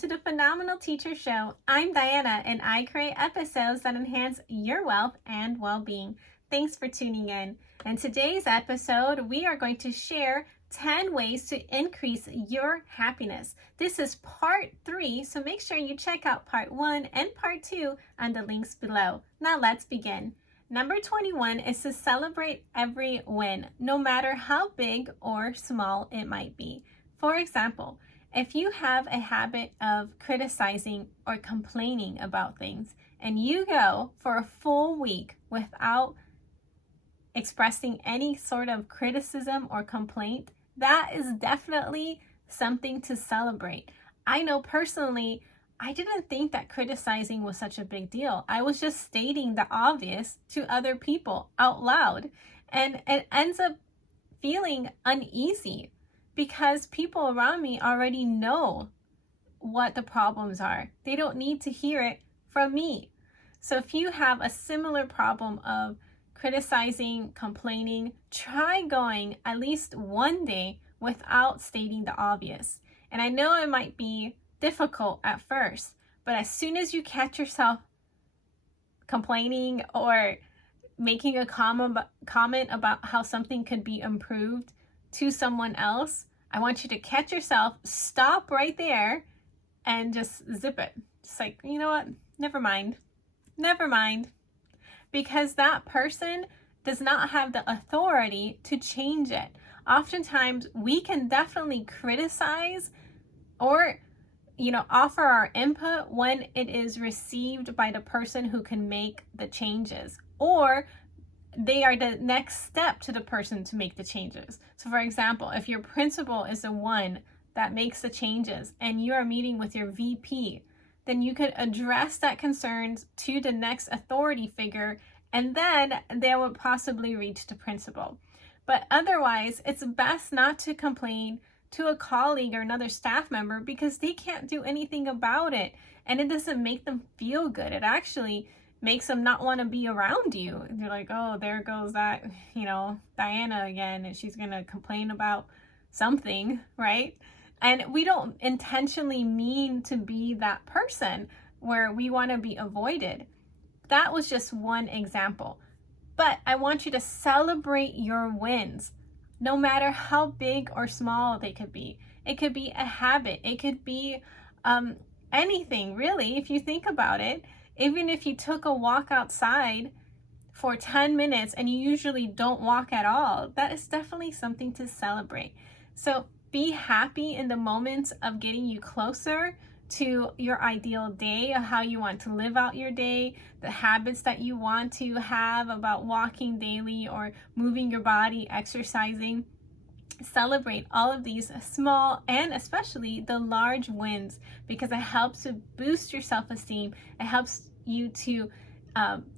to the Phenomenal Teacher Show. I'm Diana, and I create episodes that enhance your wealth and well-being. Thanks for tuning in. In today's episode, we are going to share 10 ways to increase your happiness. This is part 3, so make sure you check out part 1 and part 2 on the links below. Now let's begin. Number 21 is to celebrate every win, no matter how big or small it might be. For example, if you have a habit of criticizing or complaining about things and you go for a full week without expressing any sort of criticism or complaint, that is definitely something to celebrate. I know personally, I didn't think that criticizing was such a big deal. I was just stating the obvious to other people out loud, and it ends up feeling uneasy because people around me already know what the problems are. They don't need to hear it from me. So if you have a similar problem of criticizing, complaining, try going at least one day without stating the obvious. And I know it might be difficult at first, but as soon as you catch yourself complaining or making a comment about how something could be improved to someone else, I want you to catch yourself, stop right there, and just zip it. Just like, you know what? Never mind. Because that person does not have the authority to change it. Oftentimes, we can definitely criticize or, offer our input when it is received by the person who can make the changes, or they are the next step to the person to make the changes. So for example, if your principal is the one that makes the changes and you are meeting with your VP, then you could address that concerns to the next authority figure, and then they would possibly reach the principal. But otherwise, it's best not to complain to a colleague or another staff member because they can't do anything about it, and it doesn't make them feel good. It actually makes them not want to be around you. They're like, oh, there goes that, Diana again, and she's going to complain about something, right? And we don't intentionally mean to be that person where we want to be avoided. That was just one example. But I want you to celebrate your wins, no matter how big or small they could be. It could be a habit. It could be anything, really, if you think about it. Even if you took a walk outside for 10 minutes and you usually don't walk at all, that is definitely something to celebrate. So be happy in the moments of getting you closer to your ideal day, of how you want to live out your day, the habits that you want to have about walking daily or moving your body, exercising. Celebrate all of these small and especially the large wins, because it helps to boost your self-esteem. It helps you to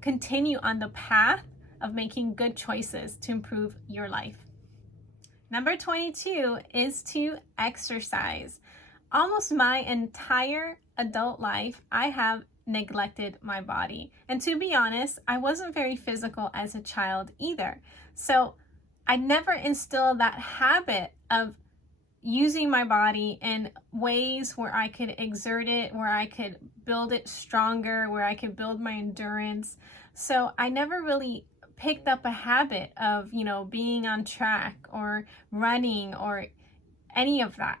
continue on the path of making good choices to improve your life. Number 22 is to exercise. Almost my entire adult life, I have neglected my body. And to be honest, I wasn't very physical as a child either. So I never instilled that habit of using my body in ways where I could exert it, where I could build it stronger, where I could build my endurance. So I never really picked up a habit of, being on track or running or any of that.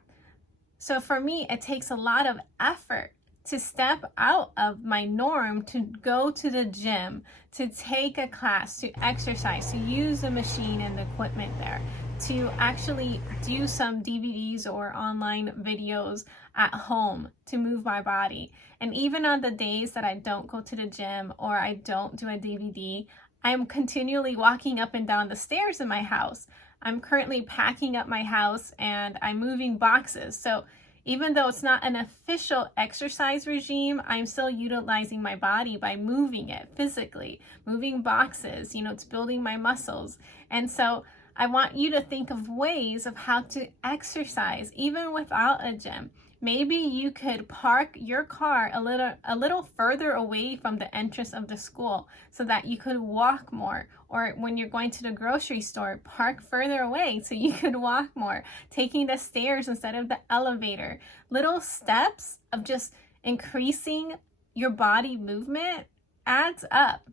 So for me, it takes a lot of effort to step out of my norm, to go to the gym, to take a class, to exercise, to use the machine and the equipment there, to actually do some DVDs or online videos at home to move my body. And even on the days that I don't go to the gym or I don't do a DVD, I'm continually walking up and down the stairs in my house. I'm currently packing up my house and I'm moving boxes. So even though it's not an official exercise regime, I'm still utilizing my body by moving it physically, moving boxes, it's building my muscles. And so I want you to think of ways of how to exercise even without a gym. Maybe you could park your car a little further away from the entrance of the school so that you could walk more. Or when you're going to the grocery store, park further away so you could walk more. Taking the stairs instead of the elevator. Little steps of just increasing your body movement adds up.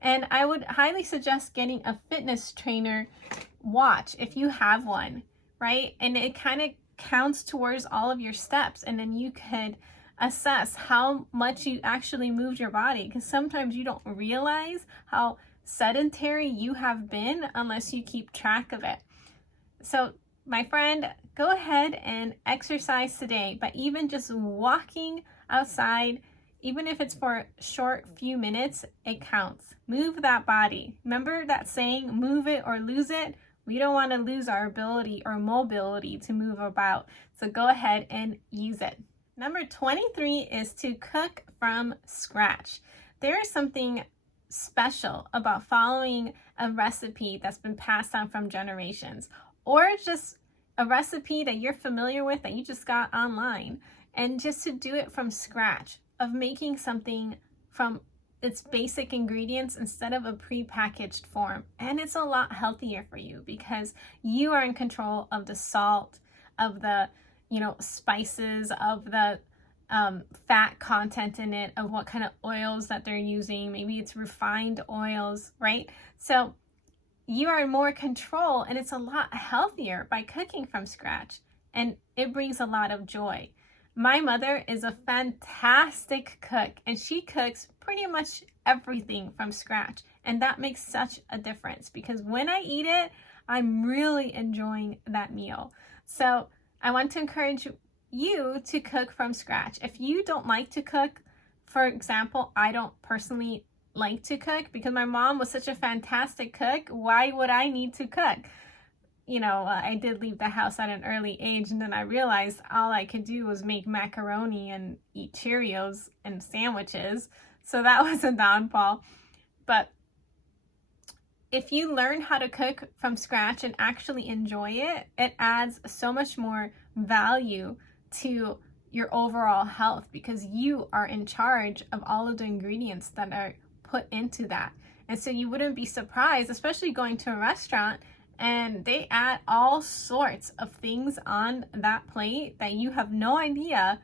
And I would highly suggest getting a fitness trainer watch if you have one, right? And it kind of counts towards all of your steps, and then you could assess how much you actually moved your body, because sometimes you don't realize how sedentary you have been unless you keep track of it. So my friend, go ahead and exercise today by even just walking outside. Even if it's for a short few minutes, it counts. Move that body. Remember that saying, move it or lose it? We don't want to lose our ability or mobility to move about. So go ahead and use it. Number 23 is to cook from scratch. There is something special about following a recipe that's been passed on from generations, or just a recipe that you're familiar with that you just got online, and just to do it from scratch, of making something from its basic ingredients instead of a pre-packaged form. And it's a lot healthier for you because you are in control of the salt, of the spices, of the fat content in it, of what kind of oils that they're using. Maybe it's refined oils, right? So you are in more control, and it's a lot healthier by cooking from scratch, and it brings a lot of joy. My mother is a fantastic cook, and she cooks pretty much everything from scratch. And that makes such a difference because when I eat it, I'm really enjoying that meal. So I want to encourage you to cook from scratch. If you don't like to cook, for example, I don't personally like to cook because my mom was such a fantastic cook. Why would I need to cook? I did leave the house at an early age, and then I realized all I could do was make macaroni and eat Cheerios and sandwiches. So that was a downfall. But if you learn how to cook from scratch and actually enjoy it, it adds so much more value to your overall health because you are in charge of all of the ingredients that are put into that. And so you wouldn't be surprised, especially going to a restaurant, and they add all sorts of things on that plate that you have no idea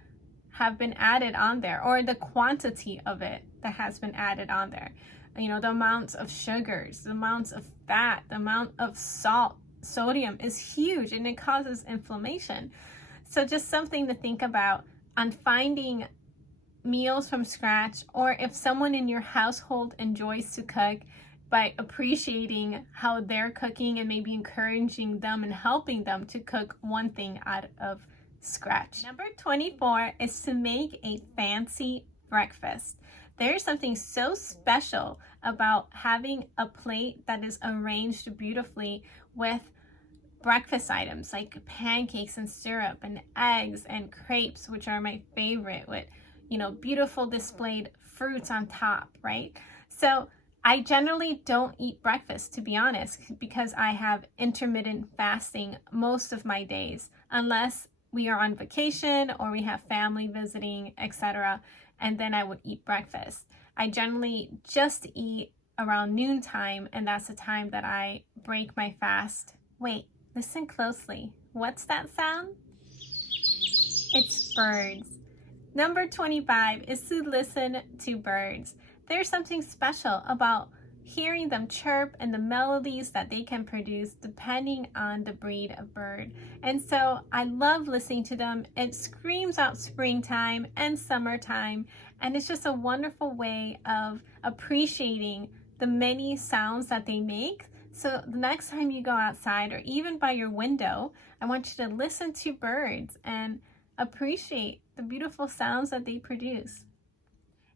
have been added on there, or the quantity of it that has been added on there. The amounts of sugars, the amounts of fat, the amount of salt, sodium is huge, and it causes inflammation. So just something to think about on finding meals from scratch, or if someone in your household enjoys to cook, by appreciating how they're cooking and maybe encouraging them and helping them to cook one thing out of scratch. Number 24 is to make a fancy breakfast. There's something so special about having a plate that is arranged beautifully with breakfast items like pancakes and syrup and eggs and crepes, which are my favorite, with beautiful displayed fruits on top, right? So I generally don't eat breakfast, to be honest, because I have intermittent fasting most of my days, unless we are on vacation or we have family visiting, etc. And then I would eat breakfast. I generally just eat around noontime, and that's the time that I break my fast. Wait, listen closely. What's that sound? It's birds. Number 25 is to listen to birds. There's something special about hearing them chirp and the melodies that they can produce depending on the breed of bird. And so I love listening to them. It screams out springtime and summertime, and it's just a wonderful way of appreciating the many sounds that they make. So the next time you go outside, or even by your window, I want you to listen to birds and appreciate the beautiful sounds that they produce.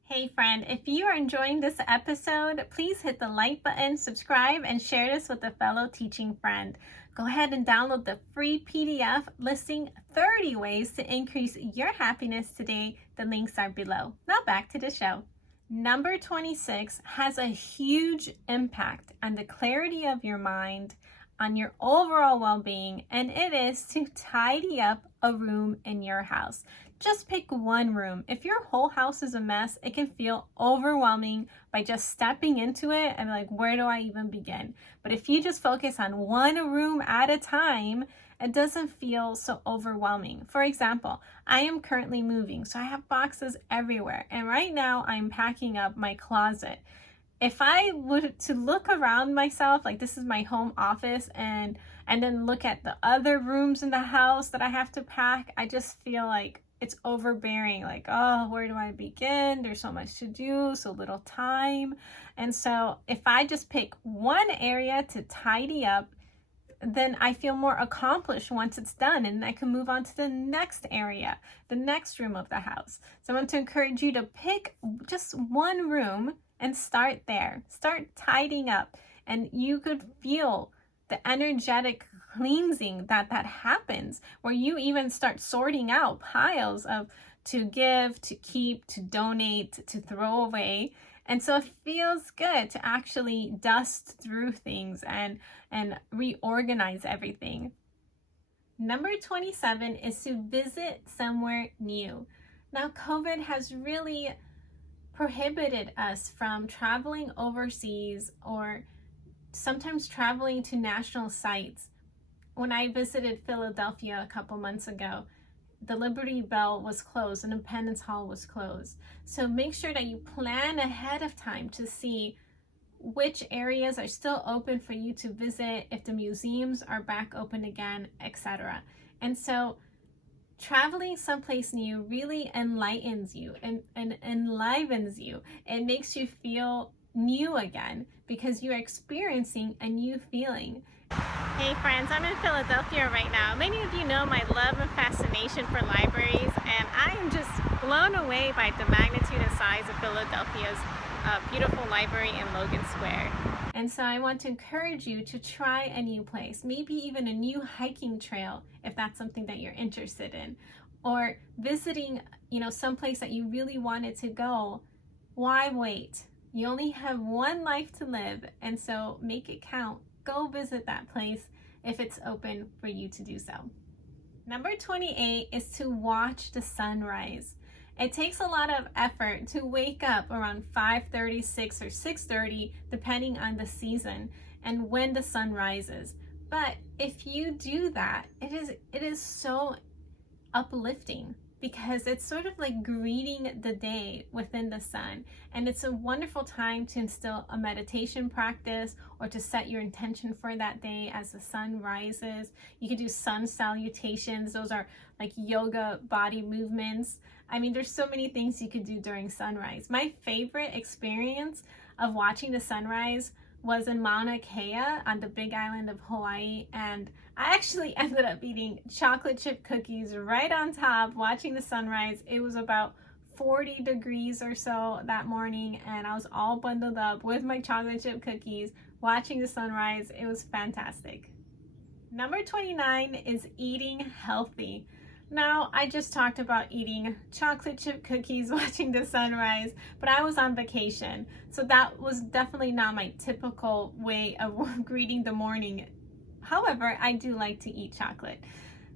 Hey friend, if you are enjoying this episode, please hit the like button, subscribe, and share this with a fellow teaching friend. Go ahead and download the free PDF listing 30 ways to increase your happiness today. The links are below. Now back to the show. Number 26 has a huge impact on the clarity of your mind, on your overall well-being, and it is to tidy up a room in your house. Just pick one room. If your whole house is a mess, it can feel overwhelming by just stepping into it and like, where do I even begin? But if you just focus on one room at a time, it doesn't feel so overwhelming. For example, I am currently moving, so I have boxes everywhere. And right now I'm packing up my closet. If I were to look around myself, like this is my home office, and then look at the other rooms in the house that I have to pack, I just feel like it's overbearing. Like, oh, where do I begin? There's so much to do, so little time. And so if I just pick one area to tidy up, then I feel more accomplished once it's done, and I can move on to the next area, the next room of the house. So I want to encourage you to pick just one room and start there. Start tidying up, and you could feel the energetic cleansing that happens, where you even start sorting out piles of to give, to keep, to donate, to throw away. And so it feels good to actually dust through things and reorganize everything. Number 27 is to visit somewhere new. Now, COVID has really prohibited us from traveling overseas or sometimes traveling to national sites. When I visited Philadelphia a couple months ago, the Liberty Bell was closed, Independence Hall was closed. So make sure that you plan ahead of time to see which areas are still open for you to visit, if the museums are back open again, etc. And so traveling someplace new really enlightens you and enlivens you. It makes you feel new again because you're experiencing a new feeling. Hey friends, I'm in Philadelphia right now. Many of you know my love and fascination for libraries, and I am just blown away by the magnitude and size of Philadelphia's beautiful library in Logan Square. And so I want to encourage you to try a new place, maybe even a new hiking trail if that's something that you're interested in, or visiting, someplace that you really wanted to go. Why wait? You only have one life to live, and so make it count. Go visit that place if it's open for you to do so. Number 28 is to watch the sunrise. It takes a lot of effort to wake up around 5:30, 6 or 6:30, depending on the season and when the sun rises. But if you do that, it is so uplifting, because it's sort of like greeting the day within the sun. And it's a wonderful time to instill a meditation practice or to set your intention for that day as the sun rises. You can do sun salutations. Those are like yoga body movements. I mean, there's so many things you could do during sunrise. My favorite experience of watching the sunrise was in Mauna Kea on the Big Island of Hawaii, and I actually ended up eating chocolate chip cookies right on top watching the sunrise. It was about 40 degrees or so that morning, and I was all bundled up with my chocolate chip cookies watching the sunrise. It was fantastic. Number 29 is eating healthy. Now, I just talked about eating chocolate chip cookies watching the sunrise, but I was on vacation, so that was definitely not my typical way of greeting the morning. However, I do like to eat chocolate.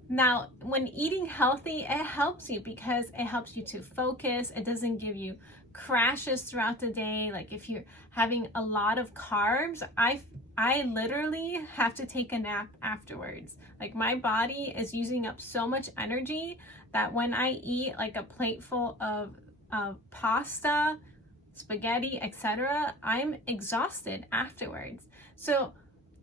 Now, when eating healthy, it helps you because it helps you to focus. It doesn't give you crashes throughout the day. Like if you're having a lot of carbs, I literally have to take a nap afterwards. Like my body is using up so much energy that when I eat like a plate full of pasta, spaghetti, etc., I'm exhausted afterwards. So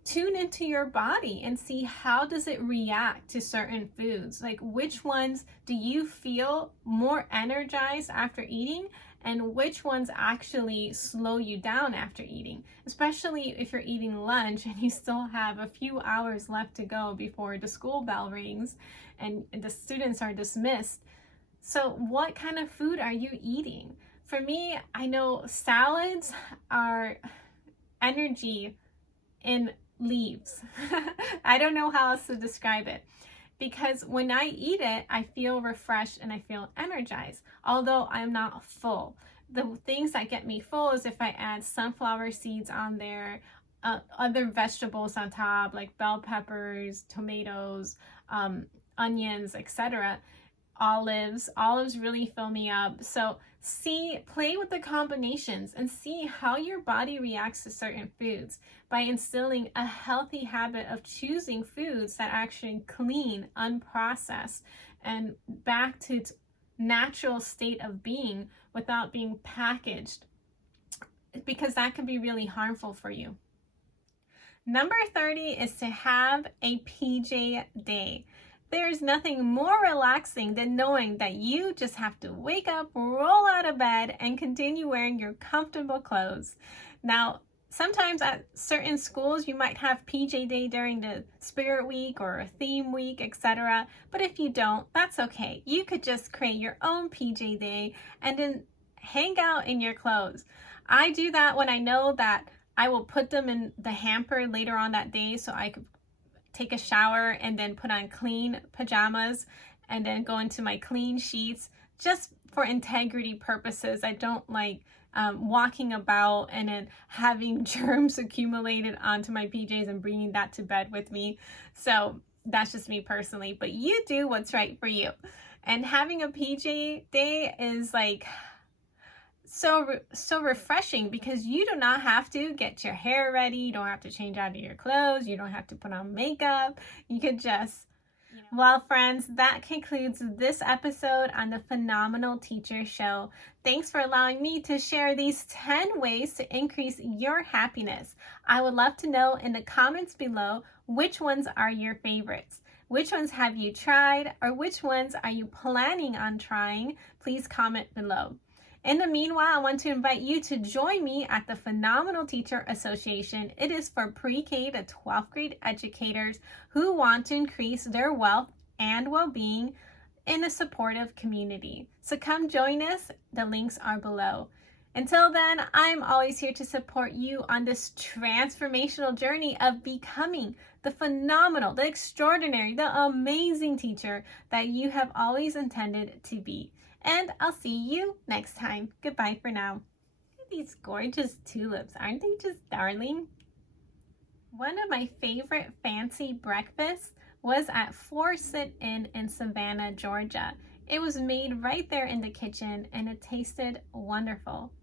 tune into your body and see how does it react to certain foods. Like which ones do you feel more energized after eating, and which ones actually slow you down after eating, especially if you're eating lunch and you still have a few hours left to go before the school bell rings and the students are dismissed. So what kind of food are you eating? For me, I know salads are energy in leaves. I don't know how else to describe it, because when I eat it, I feel refreshed and I feel energized, although I'm not full. The things that get me full is if I add sunflower seeds on there, other vegetables on top, like bell peppers, tomatoes, onions, etc. Olives really fill me up. So play with the combinations and see how your body reacts to certain foods by instilling a healthy habit of choosing foods that are actually clean, unprocessed, and back to its natural state of being without being packaged, because that can be really harmful for you. Number 30 is to have a PJ day. There's nothing more relaxing than knowing that you just have to wake up, roll out of bed, and continue wearing your comfortable clothes. Now, sometimes at certain schools, you might have PJ day during the spirit week or a theme week, etc. But if you don't, that's okay. You could just create your own PJ day and then hang out in your clothes. I do that when I know that I will put them in the hamper later on that day, so I could take a shower and then put on clean pajamas and then go into my clean sheets, just for integrity purposes. I don't like walking about and then having germs accumulated onto my PJs and bringing that to bed with me. So that's just me personally, but you do what's right for you. And having a PJ day is like so refreshing, because you do not have to get your hair ready, you don't have to change out of your clothes, you don't have to put on makeup. You could just, well, friends, that concludes this episode on the Phenomenal Teacher Show. Thanks for allowing me to share these 10 ways to increase your happiness. I would love to know in the comments below which ones are your favorites. Which ones have you tried, or which ones are you planning on trying? Please comment below. In the meanwhile, I want to invite you to join me at the Phenomenal Teacher Association. It is for pre-K to 12th grade educators who want to increase their wealth and well-being in a supportive community. So come join us. The links are below. Until then, I'm always here to support you on this transformational journey of becoming the phenomenal, the extraordinary, the amazing teacher that you have always intended to be. And I'll see you next time. Goodbye for now. Look at these gorgeous tulips. Aren't they just darling? One of my favorite fancy breakfasts was at Four Sit Inn in Savannah, Georgia. It was made right there in the kitchen and it tasted wonderful.